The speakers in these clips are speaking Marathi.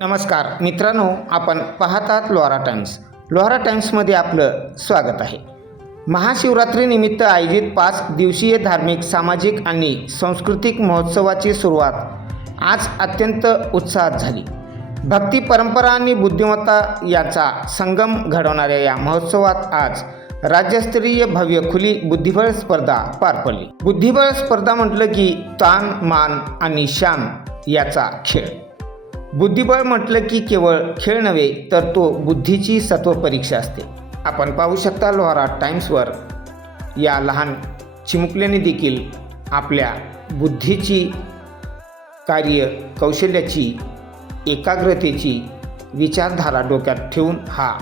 नमस्कार मित्रांनो, आपण पाहतात लोहारा टाइम्स. लोहारा टाइम्समध्ये आपलं स्वागत आहे. महाशिवरात्रीनिमित्त आयोजित 5 दिवसीय धार्मिक, सामाजिक आणि सांस्कृतिक महोत्सवाची सुरुवात आज अत्यंत उत्साहात झाली. भक्ती, परंपरा आणि बुद्धिमत्ता यांचा संगम घडवणाऱ्या या महोत्सवात आज राज्यस्तरीय भव्य खुली बुद्धिबळ स्पर्धा पार पडली. बुद्धिबळ स्पर्धा म्हटलं की तान, मान आणि शान याचा खेळ. बुद्धिबळ म्हटलं की केवळ खेळ नव्हे, तर तो बुद्धीची सत्व परीक्षा असते. आपण पाहू शकता लोहारा टाइम्सवर या लहान चिमुकल्याने देखील आपल्या बुद्धीची, कार्य कौशल्याची, एकाग्रतेची विचारधारा डोक्यात ठेवून हा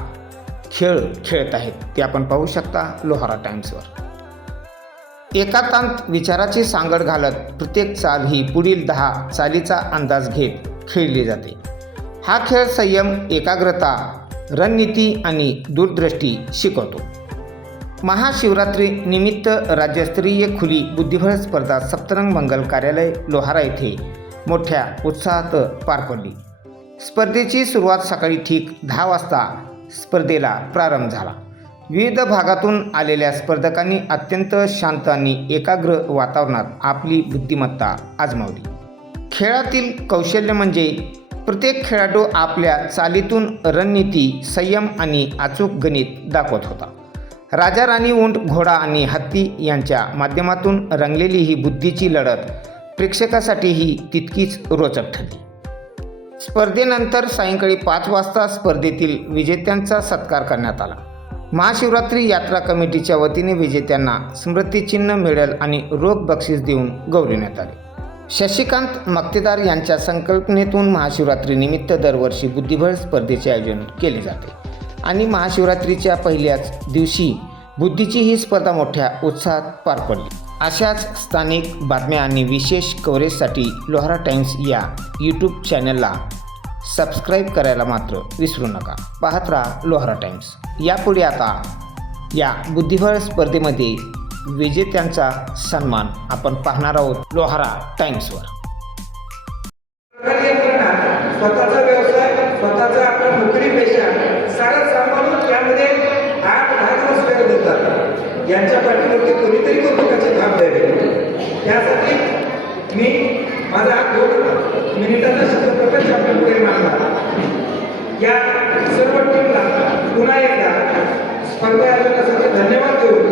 खेळ खेळत आहेत. ते आपण पाहू शकता लोहारा टाइम्सवर. एकांतात विचाराची सांगड घालत प्रत्येक चाल ही पुढील 10 चालीचा अंदाज घेत खेळली जाते. हा खेळ संयम, एकाग्रता, रणनीती आणि दूरदृष्टी शिकवतो. महाशिवरात्री निमित्त राज्यस्तरीय खुली बुद्धिबळ स्पर्धा सप्तरंग मंगल कार्यालय लोहारा येथे मोठ्या उत्साहात पार पडली. स्पर्धेची सुरुवात सकाळी ठीक 10 वाजता स्पर्धेला प्रारंभ झाला. विविध भागातून आलेल्या स्पर्धकांनी अत्यंत शांत आणि एकाग्र वातावरणात आपली बुद्धिमत्ता आजमावली. खेळातील कौशल्य म्हणजे प्रत्येक खेळाडू आपल्या चालीतून रणनीती, संयम आणि अचूक गणित दाखवत होता. राजा, राणी, उंट, घोडा आणि हत्ती यांच्या माध्यमातून रंगलेली ही बुद्धीची लढत प्रेक्षकासाठीही तितकीच रोचक ठरली. स्पर्धेनंतर सायंकाळी 5 वाजता स्पर्धेतील विजेत्यांचा सत्कार करण्यात आला. महाशिवरात्री यात्रा कमिटीच्या वतीने विजेत्यांना स्मृतिचिन्ह, मेडल आणि रोख बक्षीस देऊन गौरविण्यात आले. शशिकांत मक्तेदार यांच्या संकल्पनेतून महाशिवरात्रीनिमित्त दरवर्षी बुद्धिबळ स्पर्धेचे आयोजन केले जाते आणि महाशिवरात्रीच्या पहिल्याच दिवशी बुद्धीची ही स्पर्धा मोठ्या उत्साहात पार पडली. अशाच स्थानिक बातम्या आणि विशेष कव्हरेजसाठी लोहारा टाइम्स या यूट्यूब चॅनलला सबस्क्राईब करायला मात्र विसरू नका. पाहत राहा लोहारा टाइम्स. यापुढे आता या बुद्धिबळ स्पर्धेमध्ये विजेत्यांचा सन्मान आपण पाहणार आहोत लोहारा टाइम्सवर. स्वतःचा व्यवसाय, स्वतःचा आपला नोकरी, पेशा सारं सांभाळून त्यामध्ये 8-10 दिवस वेळ देतात. यांच्या पाठीवरती कोणीतरी कौतुकाचे थाप द्यावे. त्यासाठी मी माझा 2 मिनिटाचा शब्दप्रकाश आपल्या पुढे मांडला. या सर्व टीमला पुन्हा एकदा स्पर्धा आयोजनासाठी धन्यवाद देऊन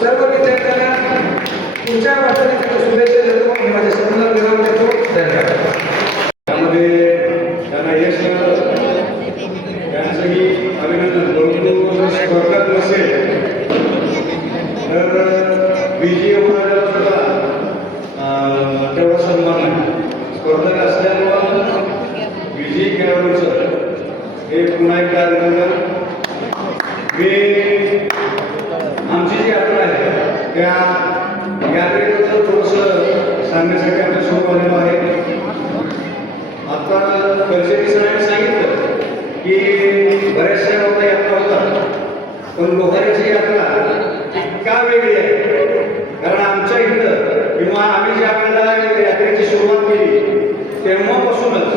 सर्व विद्यार्थ्यांना पुढच्या वाटचालीसाठी शुभेच्छा देतो आणि माझ्या शब्दाला विराम देतो. धन्यवाद. त्यामध्ये त्यांना यश त्यांचंही अभिनंदन. परंतु स्पर्धात नसेल तर विजयी होणाऱ्याला सुद्धा तेवढा सन्मान आहे. स्पर्धेत असल्यामुळं विजयी खेळाडूंचं हे पुन्हा एकदा अभिनंदन. मी आमची जी यात्रा आहे त्या यात्रेबद्दल थोडंसं सांगण्यासाठी आमच्या समोर आलेलो आहे. आता कलशेटी सरांनी सांगितलं की बऱ्याचशा लोक यात्रा होतात, पण लोहाऱ्याची यात्रा ही का वेगळी आहे? कारण आमच्या इथं किंवा आम्ही ज्या वेळेला यात्रेची सुरुवात केली तेव्हापासूनच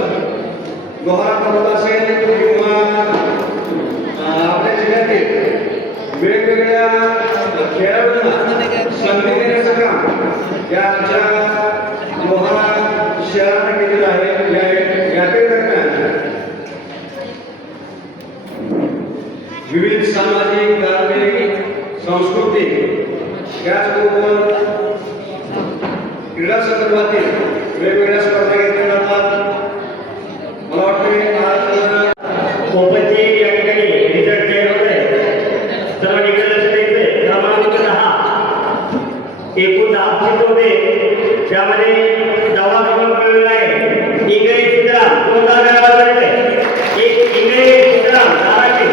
लोहारा तालुका असेल किंवा आपल्या जिल्ह्यातील वेगवेगळ्या खेळाडूंना संधी देण्याचं काम या आमच्या लोहारा शहराने केलेलं आहे. यात्रेदरम्यान विविध सामाजिक, धार्मिक, सांस्कृतिक त्याचबरोबर क्रीडा संदर्भातील वेगवेगळ्या स्पर्धा घेतल्या जातात. मला वाटते आज कोपरची या ठिकाणी रिझल्ट जाहीर होत आहे. सर्व निकालाचे क्रमांक 10 एकूण 10 सीट होते, त्यामध्ये 10वा क्रमांक मिळवला आहे इंग्रज चित्राम. 2 मिळाले. एक इंग्रज चित्राम धाराचे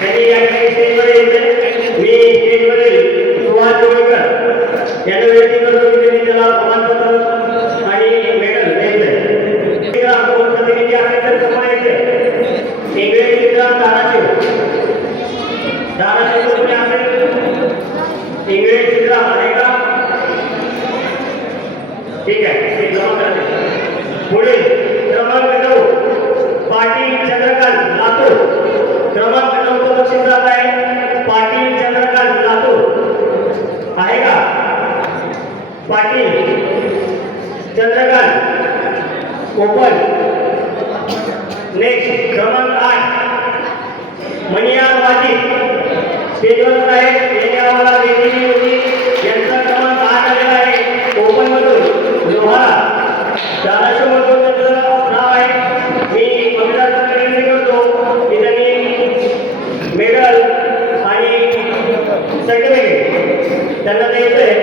त्यांनी या ठिकाणी स्टेजवर येते. मी स्टेजवरील सुहास जोगेकर यांना विनंती करतो की त्यांनी त्याला प्रमाणपत्र आणि मेडल द्यायचं आहे. कोण प्रतिनिधी असेल तर समोर यायचं. इंग्रज चित्राम धाराचे कोणी असेल इंग्रज चित्राम आहे का? ठीक आहे ते जमा करा. पुढील क्रमांक 9 पाटील चंद्रकांत लातूर. क्रमांक 9 बक्षीस जात आहे पाटील चंद्रकांत लातूर. आहे का? पाटील चंद्रकांत कोपल. नेक्स्ट क्रमांक 8 मनियार वाजी. स्टेजवर आहे येण्यावाला वेदिनी होती. यांचा क्रमांक 8 आलेला आहे कोपलमधून लोहारा. धाराशिवमधून त्यांचं नाव आहे. मी मंडळाचा विनंती करतो की त्यांनी मेडल आणि सर्टिफिकेट त्यांना द्यायचं आहे.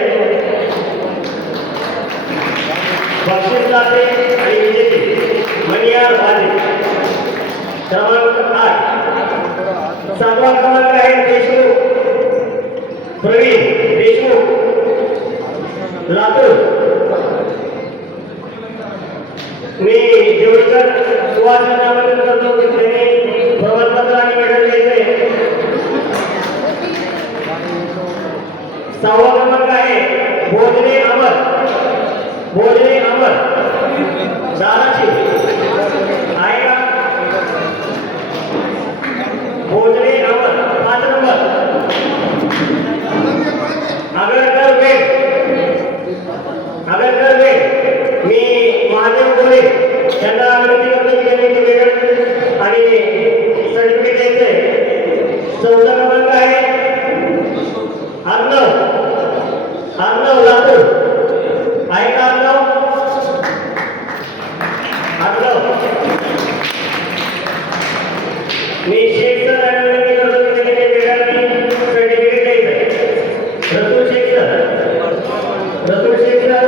बक्षीस जाते आणि विजेते मनियार वाजी. क्रमांक 8. 7वा क्रमांक आहे देशमुख प्रवीण देशमुख लातूर. मी जेवढकर सुवासना आमंत्रण करतो की त्यांनी प्रमाणपत्र आणि मेडल द्यायचे. 6वा क्रमांक आहे भोजने अमर. भोजने अमर धाराशिव. आहे का? भोजने अमर 5 नंबर. आगरकर वेग मी महादेव गोरे यांना विनंती करतो की त्यांनी मेडल आणि सर्टिफिकेट द्यायचे. 14 क्रमांक आहे अर्णव लातूर. आहे का अर्णव? मी शेख सर विनंती करतो की त्यांनी मेडल आणि सर्टिफिकेट द्यायचं. रसूल शेख सर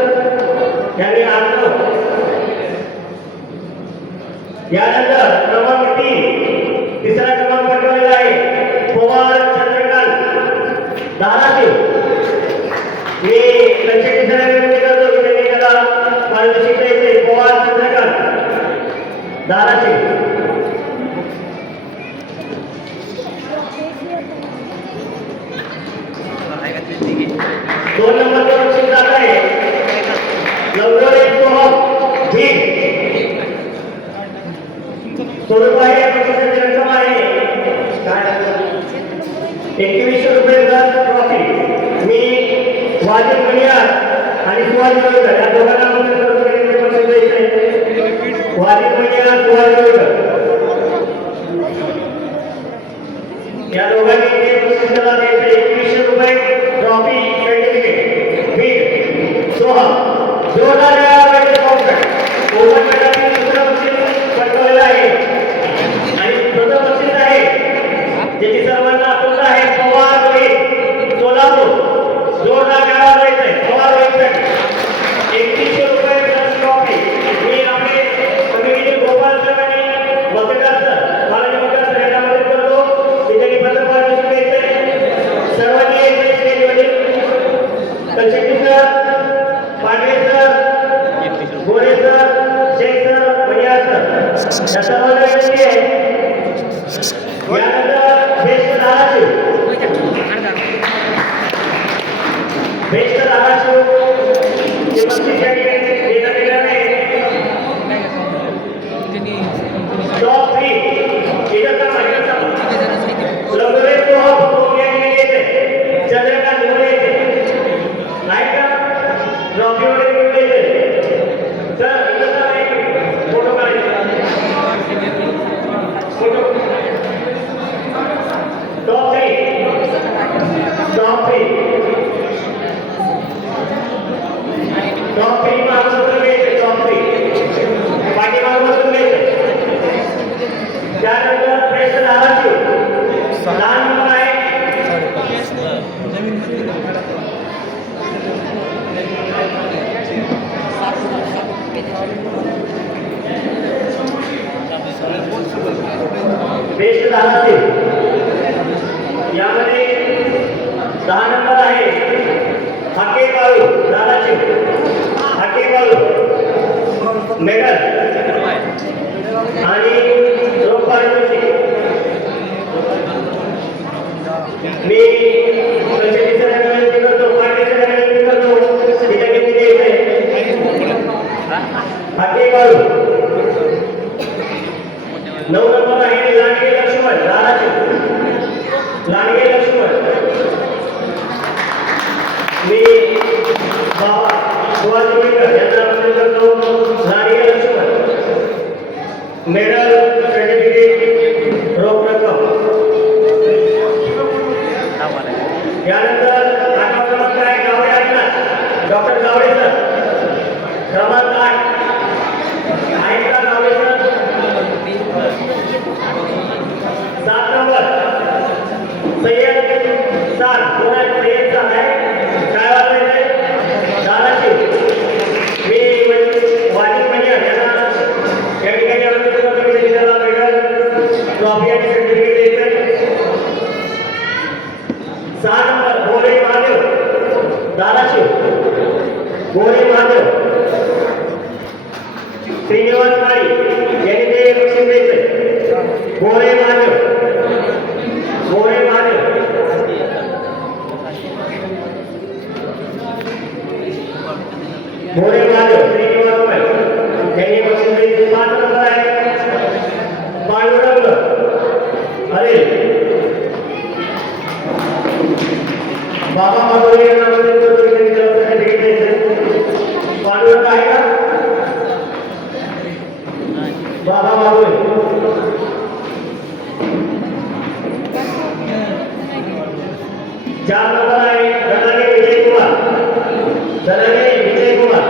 यांनी अर्णव. यानंतर क्रमांक 3 तिसरा क्रमांक पटकवलेला आहे पवार चंद्रकांत धाराशिव. मी लक्षात विनंती करतो की त्यांनी त्याला मार्गदर्शक द्यायचे. पवार चंद्रकांत धाराशिव. दोन नंबर बक्षीस जात आहे लवकरे सोहम भीम. स्वरूप आहे बक्षिसाची रक्कम आहे 2100 रुपये प्लस ट्रॉफी. मी वाजिद मनियार आणि सुहास जोईकर या दोघांना आमंत्रण करतो की त्यांनी बक्षीस द्यायचे. वाजिद मनियार सुहास जोईकर या दोघांनी ते बक्षीस त्याला द्यायचे. 2100 रुपये ट्रॉफी सर्टिफिकेट. भीम सोहम जोरदार ओपन गटातील दुसरं बक्षीस पटकवलेलं आहे आणि प्रथम बक्षीस आहे ज्याची सर्वांना आतुरता आहे पवार रोहित सोलापूर. जोरदार गाडा द्यायचा आहे पवार रोहितसाठी. 2100 रुपये प्लस ट्रॉफी. मी आपले कमिटी गोपाल सर आणि मकरदार सर बालाजी मकरदार सर यांना मदत करतो की त्यांनी प्रथम पारितोषिक द्यायचे. सर्वांनी यायचे स्टेजवरील. Kalshetti sir, Pandave sir, Gore sir, Shaikh sir, Maniyar sir या सर्वांना विनंती आहे. यानंतर बेस्ट धाराशिव जे बक्षीसाठी देण्यात येणार आहे. टॉप 3 लवकरे चंद्रकांत गोरे नाही का ट्रॉफी वगैरे घेऊन द्यायचे. सर फोटो काढायचे. फोटो टॉप 3 मार्क्स घ्यायचे. टॉप 3 पाठीमागून घ्यायचे. त्यानंतर बेस्ट धाराशिव लहान मुलं आहे. बेस्ट धाराशिव यामध्ये 10 नंबर आहे हाके बाळू धाराशिव. हाके बाळू मेडल आणि रोख पारितोषिक. मी विनंती करतो पाटील विनंती करतो की त्यांनी द्यायचे. बाळू. 9 नंबर आहे लांडगे लक्ष्मण धाराशिव. लांडगे लक्ष्मण. मी बाबा सुहास दिवेकर यांना आमंत्रित करतो. लांडगे लक्ष्मण. मेडल सर्टिफिकेट रोख रक्कम. यानंतर 8 क्रमांक आहे गावडे अविनाश. Doctor Gawade sir. क्रमांक 8 आहेत का गावडे सर? 7 नंबर सय्यद साद. कोण आहे सय्यद साद आहे? काय वाजवायचंय? धाराशिव. मी वाणी मनिया यांना या ठिकाणी आमंत्रित करतो की त्याला मेडल ट्रॉफी आणि सर्टिफिकेट द्यायचं. 6 नंबर गोरे महादेव धाराशिव. गोरे महादेव. श्रीनिवास माळी यांनी ते बक्षीस द्यायचंय. गोरे महादेव. गोरे महादेव. गोरे महादेव श्रीनिवास माळी यांनी बक्षीस द्यायचं. 5 नंबर आहे पांडुरंग अरे बाबा माधुरी यांना आमंत्रित करतो की त्यांनी त्याला सर्टिफिकेट द्यायचं. पांडुरंग आहे का? बाबा माधुरी. 4 नंबर आहे धनागे विजय कुमार. धनागे विजय कुमार.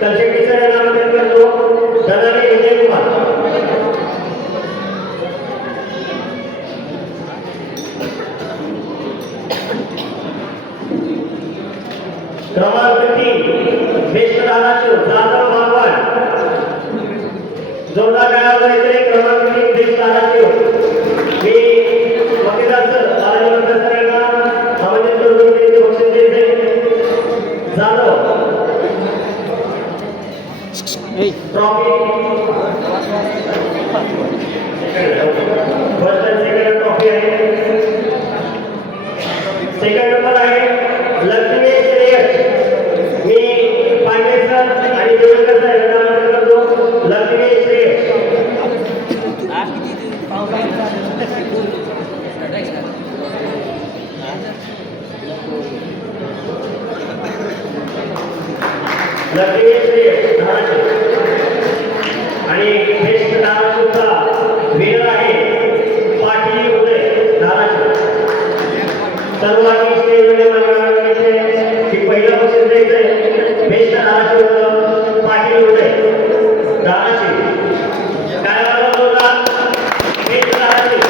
तलशेट्टी सर यांना आमंत्रित करतो. धनागे विजय कुमार. क्रमांक 3 बेस्ट धाराशिव जाधव भगवान. जोरदार काय वाजवायचे? क्रमांक 3 बेस्ट धाराशिव. मी वकीलदार सर बालाजी वकील सर यांना आमंत्रित करतो की त्यांचे बक्षीस द्यायचे. जाधव ट्रॉफी. फर्स्ट आणि सेकंड ट्रॉफी आहे. सेकंड नंबर आहे लक्ष्मी श्रेयस. मी पांडे सर आणि देवेंद्र सर यांना आमंत्रित करतो. लक्ष्मी श्रेयस. लक्ष्मी श्रेयस धाराशिव. आणि बेस्ट धाराशिवचा विनर आहे पाटील उदय धाराशिव. सर्वांनी स्टेजमध्ये मानवण्याचे की पहिलं बक्षीस द्यायचंय बेस्ट धाराशिव पाटील उदय धाराशिव. काय वाजवत होता? बेस्ट धाराशिव.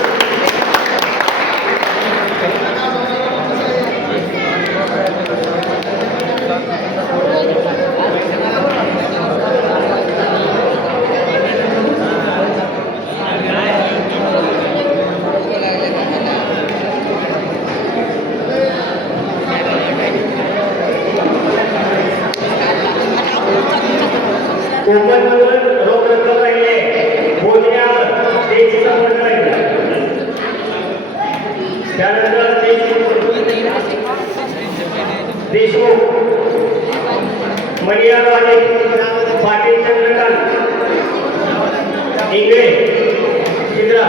कोकणमधून रोख रक्कम राहिले. भोजन्यावर स्टेजची संपर्क राहिला. त्यानंतर देशमुख मणियारवाले पाटील चंद्रकांत इंगळे चित्रा.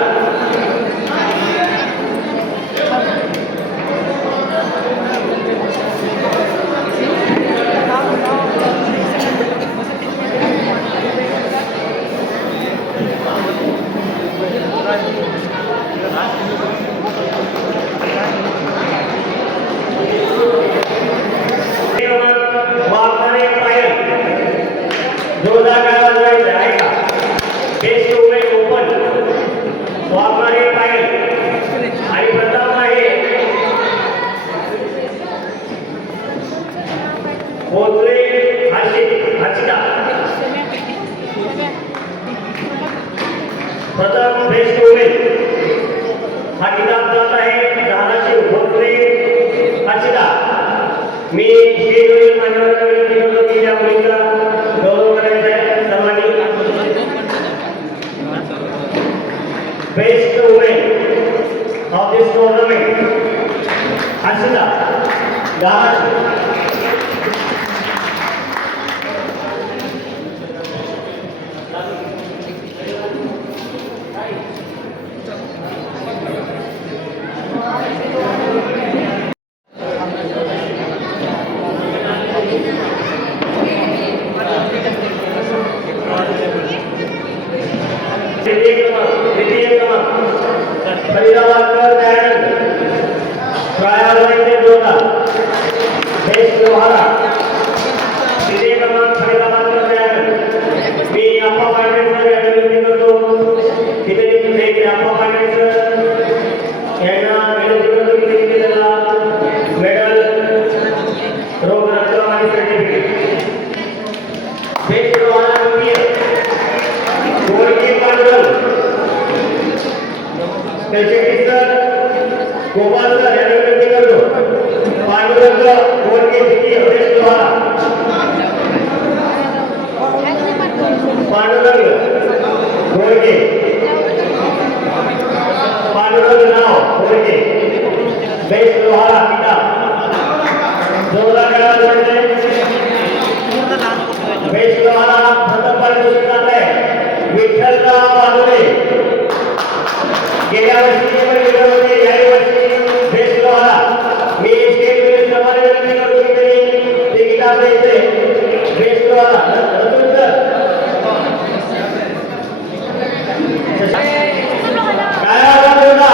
वाघमारे पायल. जोरदार काय वाजवायचं आहे का? बेस्ट वुमेन ओपन वाघमारे पायल. आणि प्रथम आहे भोसले हर्षिता. प्रथम बेस्ट वुमेन हा किताब जात आहे धाराशिव भोसले हर्षिता. मी स्टेजवरील मान्यवरांना विनंती करतो की या मुलीचा गौरव करायचा आहे. सर्वांनी best women of this tournament Harshita Dharashiv. द्वितीय क्रमांक फरीदाबादकर दयानंद प्रायावरचे जोरदार देश लोहारा तृतीय क्रमांक फरीदाबादकर दयानंद मी अप्पा पांडे सर यांना विनंती करतो तिथे एक अप्पा पांडे सर यांना विनंती करतो की तिथे त्याला मेडल रोख रक्कम आणि सर्टिफिकेट देश लोहारा गोळके पांडुरंग त्याचे सर गोपाल सर यांना विनंती करतो पांडुरंग गोळके द्वितीय देश लोहारा पांडुरंग गोळके पांडुरंग नाव गोळके देश लोहारा पिता जोरदार खेळाडू देश लोहारा प्रथम पारितोषिक जात आहे विठ्ठलराव बाजुले गेल्या वर्षी विनर होते याही वर्षी देश लोहारा मी स्टेट पोलीस समाज विनंती करतो की त्यांनी ते किताब द्यायचे देश लोहारा रतन सर काय आवाज होता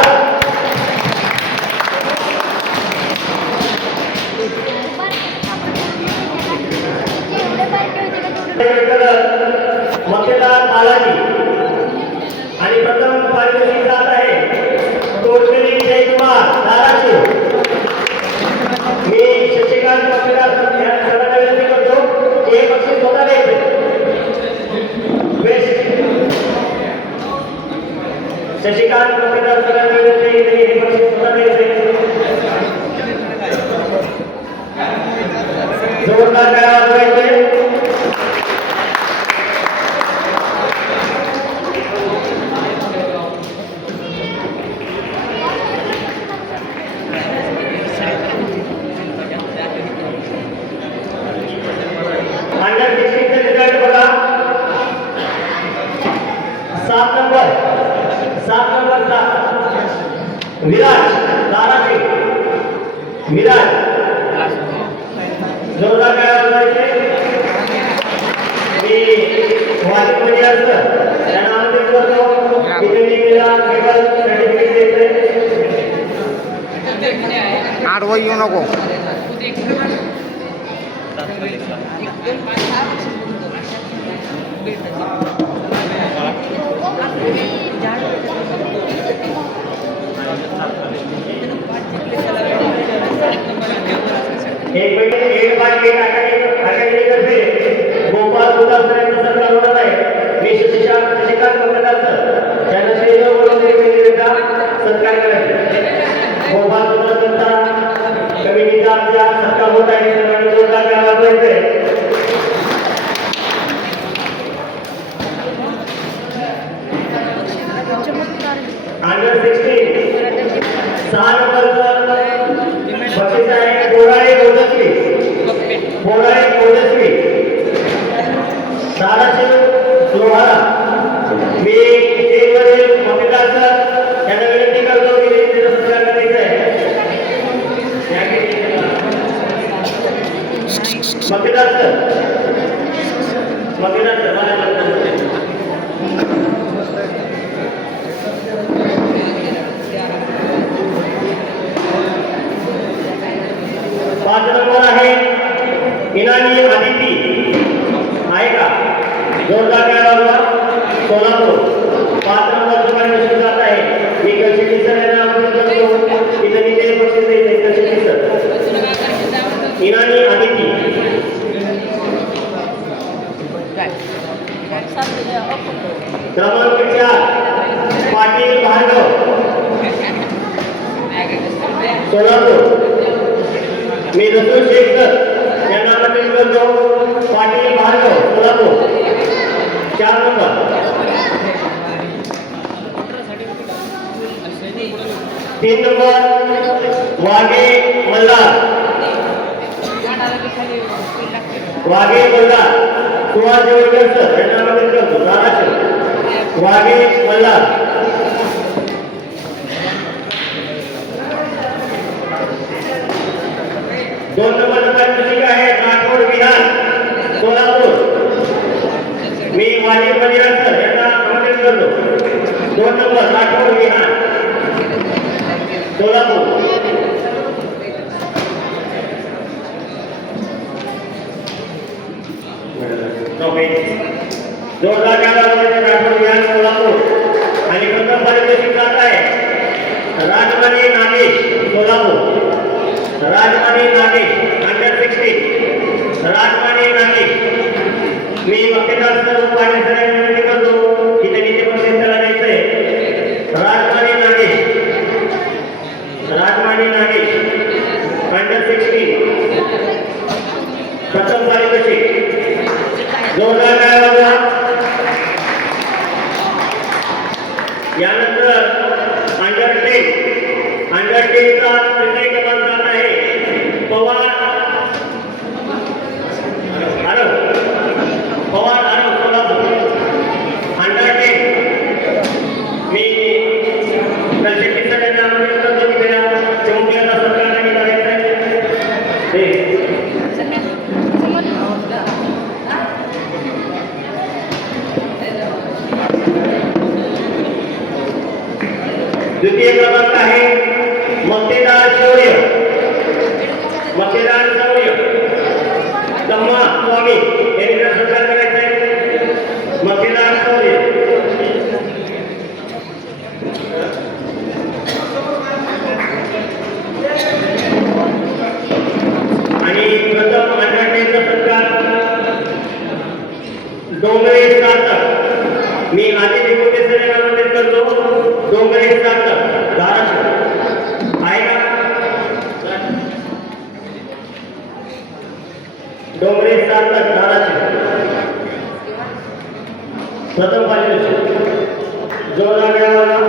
मतदार बालाजी आणि प्रथम पारितोषिक जात आहे तोडकरी जयकुमार धाराशिव मी शशिकांत मतदार सरांना विनंती करतो की हे बक्षीस स्वतः द्यायचे शशिकांत मतदार सरांना विनंती की त्यांनी हे बक्षीस स्वतः द्यायचे जोरदार काय वाजवायचे अंडर 16 चा रिझल्ट बघा 7 नंबर 7 विराज धाराशिव विराज जोरदार काय वाजवायचे मी वाचमध्ये असतं त्यांना आमंत्रित करतो की त्यांनी मला मेडल सर्टिफिकेट द्यायचे आडवं येऊ नको एक अकॅडमी तर्फे गोपाल सुदासर यांचा सत्कार होणार आहे मी शशिकांत मतदार सर त्यांना श्रीदेव बोलून सत्कार करायचे गोपाल सुदासरचा कमिटीचा आमच्या सत्कार होत आहे सर्वांनी जोरदार काय वाजवायचे अंडर 16 6 नंबरचं बक्षीस आहे बोराळे ओजस्वी धाराशिव लोहारा मी स्टेजवरील मतदार सर यांना विनंती करतो की त्यांचा सत्कार करायचा आहे मतदार सर मला 5 नंबर आहे इनामी आदिती आहे का जोरदार काय वाजवा सोलापूर 5 नंबर पारितोषिक जात आहे मी कलशेट्टी सर यांना आमंत्रित करतो की त्यांनी ते बक्षीस द्यायचे कलशेट्टी सर इनामी आदिती क्रमांक 4 पाटील भार्गव सोलापूर मी रसूल शेख सर यांना आमंत्रित करतो Patil Bhargav Solapur 4 number 3 number Waghe Malhar Suhas Deolkar sir यांना आमंत्रित करतो धाराशिव वाघे मल्हार 2 नंबर पारितोषिक आहे राठोड जोरदार गावामध्ये राठोड विहार सोलापूर आणि प्रथम पारितोषिक जात आहे राजमानी नागेश सोलापूर. राजमानी नागेश अंडर 16 राजमानी नागेश. मी वक्तेदार सर्व पाण्यासाठी विनंती करतो की त्यांनी ते बक्षीस त्याला द्यायचंय. राजमानी नागेश अंडर 16 प्रथम पारितोषिक. जोरदार गावाला. यानंतर अंडर 10 चा निर्णय क्रमांक जात आहे पवार आरव सोलापूर. अंडर 10 मी प्रशिक्षक सगळ्यांना आमंत्रित करतो की त्याला चमक्याचा सत्कार त्यांनी करायचा आहे. द्वितीय क्रमांक आहे मक्तेदार शौर्य दम्मा स्वामी यांनी त्याला सत्कार करायचा आहे. मक्तेदार शौर्य. आणि प्रथम अंडरटेनचा सत्कार डोंगरे सार्थक. मी आधी निकोटे सर आमंत्रित करतो. डोंगरे सार्थक धाराशिव आहे का? डोंगरे सार्थक धाराशिव प्रथम पारितोषिक. जोरदार गावाला.